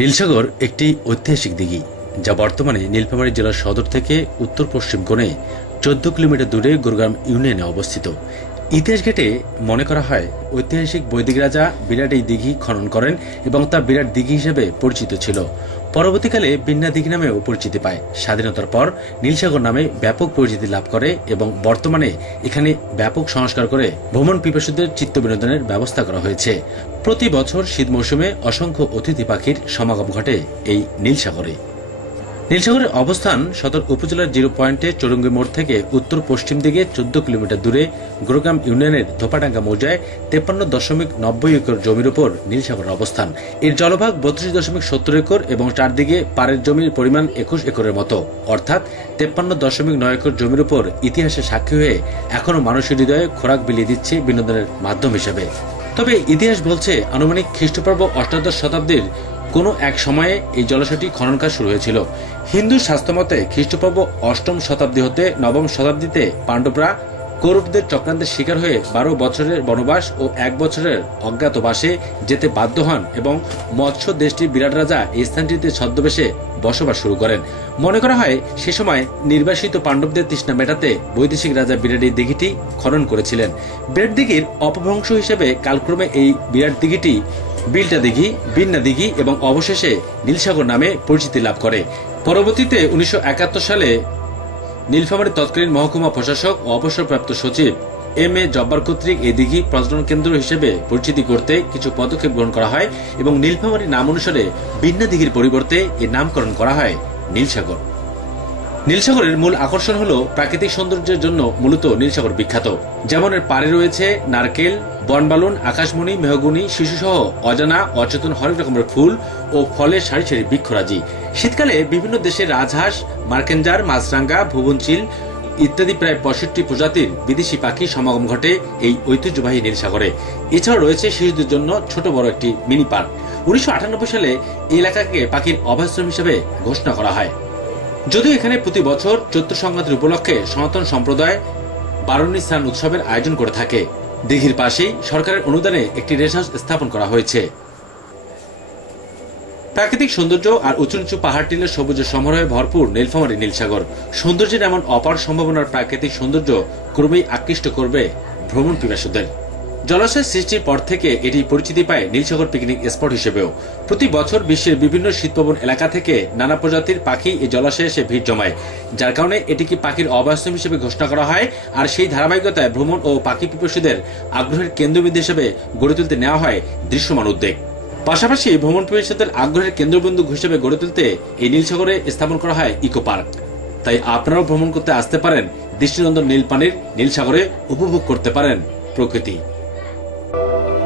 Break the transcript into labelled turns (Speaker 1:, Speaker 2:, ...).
Speaker 1: নীলসাগর একটি ঐতিহাসিক দিঘি, যা বর্তমানে নীলফামারী জেলার সদর থেকে উত্তর পশ্চিম কোণে চোদ্দ কিলোমিটার দূরে গুরগাম ইউনিয়নে অবস্থিত। ইতিহাস ঘেটে মনে করা হয়, ঐতিহাসিক বৈদিক রাজা বিরাট এই দিঘি খনন করেন এবং তা বিরাট দিঘি হিসেবে পরিচিত ছিল। পরবর্তীকালে বিন্না নামেও পরিচিতি পায়। স্বাধীনতার পর নীলসাগর নামে ব্যাপক পরিচিতি লাভ করে এবং বর্তমানে এখানে ব্যাপক সংস্কার করে ভ্রমণ পিপাসুদের চিত্ত বিনোদনের ব্যবস্থা করা হয়েছে। প্রতি বছর শীত মৌসুমে অসংখ্য অতিথি পাখির সমাগম ঘটে এই নীলসাগরে। নীলসাগরের অবস্থান সদর উপজেলার জিরো পয়েন্টে চৌরঙ্গি মোড় থেকে উত্তর পশ্চিম দিকে চোদ্দ কিলোমিটার দূরে গোরগাম ইউনিয়নের ধোপাডাঙ্গা মৌজায় তেপ্পান্ন দশমিক নব্বই একর জমির উপর নীলসাগরের অবস্থান। এর জলভাগ বত্রিশ দশমিক সত্তর একর এবং চারদিকে পাড়ের জমির পরিমাণ একুশ একরের মতো। অর্থাৎ তেপ্পান্ন দশমিক নয় একর জমির উপর ইতিহাসে সাক্ষী হয়ে এখনও মানুষের হৃদয়ে খোরাক বিলিয়ে দিচ্ছে বিনোদনের মাধ্যম হিসেবে। তবে ইতিহাস বলছে, আনুমানিক খ্রিস্টপূর্ব অষ্টাদশ শতাব্দীর কোনো এক সময়ে এই জলাশয়টি খনন কাজ শুরু হয়েছিল। হিন্দু শাস্ত্রমতে খ্রিস্টপূর্ব অষ্টম শতাব্দী হতে নবম শতাব্দীতে পাণ্ডবরা কৌরবদের চক্রান্তের শিকার হয়ে বারো বছরের বনবাস ও এক বছরের অজ্ঞাতবাসে যেতে বাধ্য হন এবং মৎস্য দেশটির বিরাট রাজা এই স্থানটিতে ছদ্মবেশে বসবাস শুরু করেন। মনে করা হয়, সে সময় নির্বাসিত পাণ্ডবদের তৃষ্ণা মেটাতে বৈদেশিক রাজা বিরাট দিঘিটি খনন করেছিলেন। বিরাট দিঘির অপভ্রংশ হিসেবে কালক্রমে এই বিরাট দিঘিটি বিলটা দিঘি, বিন্না দিঘি এবং অবশেষে নীলসাগর নামে পরিচিতি লাভ করে। পরবর্তীতে উনিশশো সালে নীলফামারী তৎকালীন মহকুমা প্রশাসক ও অবসরপ্রাপ্ত সচিব এম এ জব্বার কর্তৃক এই দিঘি পর্যটন কেন্দ্র হিসেবে পরিচিতি করতে কিছু পদক্ষেপ গ্রহণ করা হয় এবং নীলফামারী নাম অনুসারে বিন্না দিঘির পরিবর্তে এর নামকরণ করা হয় নীলসাগর। নীলসাগরের মূল আকর্ষণ হল প্রাকৃতিক সৌন্দর্যের জন্য মূলত নীলসাগর বিখ্যাত। যেমন এর পাড়ে রয়েছে নারকেল, বনবালুন, আকাশমণি, মেহগুনি, শিশুসহ অজানা অচেতন হরেক রকমের ফুল ও ফলের সারি সারি বৃক্ষরাজি। শীতকালে বিভিন্ন দেশের রাজহাঁস মার্কেঞ্জার মাছরাঙ্গা ভুবনচিল ইত্যাদি প্রায় পঁয়ষট্টি প্রজাতির বিদেশি পাখি সমাগম ঘটে এই ঐতিহ্যবাহী নীলসাগরে। এছাড়াও রয়েছে শিশুদের জন্য ছোট বড় একটি মিনি পার্ক। উনিশশো আটানব্বই সালে এলাকাকে পাখির অভয়াশ্রম হিসেবে ঘোষণা করা হয়। যদিও এখানে প্রতি বছর চৈত্র সংক্রান্তির উপলক্ষে সনাতন সম্প্রদায় বারণী স্নান উৎসবের আয়োজন করে থাকে। দিঘির পাশেই সরকারের অনুদানে একটি রেস্ট হাউস স্থাপন করা হয়েছে। প্রাকৃতিক সৌন্দর্য আর উঁচু নিচু পাহাড় টিলের সবুজের সমারোহে ভরপুর নীলফামারী নীলসাগর। সৌন্দর্যের এমন অপার সম্ভাবনার প্রাকৃতিক সৌন্দর্য ক্রমেই আকৃষ্ট করবে ভ্রমণ পিপাসুদের জলাশয় সৃষ্টির পর থেকে এটি পরিচিতি পায় নীলসাগর পিকনিক স্পট হিসেবেও। প্রতি বছর বিশ্বের বিভিন্ন শীতপ্রবণ এলাকা থেকে নানা প্রজাতির পাখি এই জলাশয়ে এসে ভিড় জমায়। যার কারণে এটিকে পাখির অবাস্তব হিসেবে ঘোষণা করা হয় আর সেই ধারাবাহিকতায় ভ্রমণ ও পাখি পিপাসীদের আগ্রহের কেন্দ্রবিন্দু হিসেবে গড়ে তুলতে নেওয়া হয় দৃশ্যমান উদ্যোগ পাশাপাশি ভ্রমণ পিপাসীদের আগ্রহের কেন্দ্রবিন্দু হিসেবে গড়ে তুলতে এই নীলসাগরে স্থাপন করা হয় ইকো পার্ক। তাই আপনারাও ভ্রমণ করতে আসতে পারেন। দৃষ্টিনন্দন নীল পানির নীলসাগরে উপভোগ করতে পারেন প্রকৃতি। Bye.